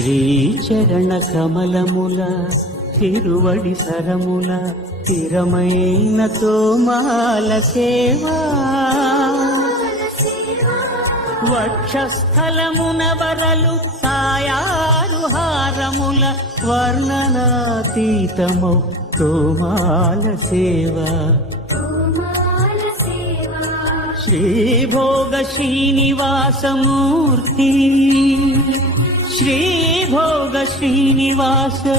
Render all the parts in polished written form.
శ్రీచరణ కమలముల తిరువడి సరముల స్థిరమైన తోమాల సేవా వక్షస్థలమున వరలు తాయారు హారముల వర్ణనాతీతమౌ తోమాల సేవా శ్రీభోగ శ్రీనివాసమూర్తి శ్రీభోగ శ్రీనివాసమూర్తి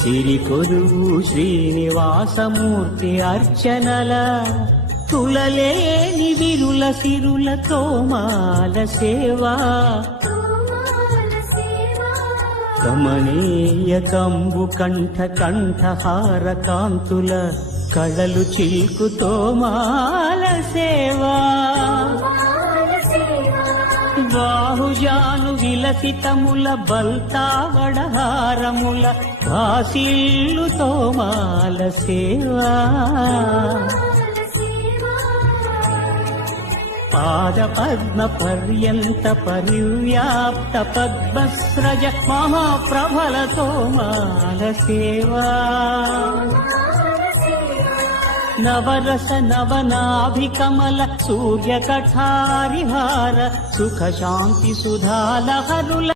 సిరికొలువు శ్రీనివాసమూర్తి అర్చనల తులలేని విరుల సిరుల తోమాల సేవా కమనీయ కంబు కంఠ కంఠహార కాంతుల కళలు చిల్కు తోమాల సేవా బాహుజాను విలసితముల బల్తావడహారముల కాశీల్లు తోమాల సేవా పాద పద్మ పర్యంత పరివ్యాప్త పద్మస్రజ మహాప్రభల తోమాల సేవా నవరస నవనాభికమల సూర్య కఠారిహార సుఖ శాంతి సుధాలహరుల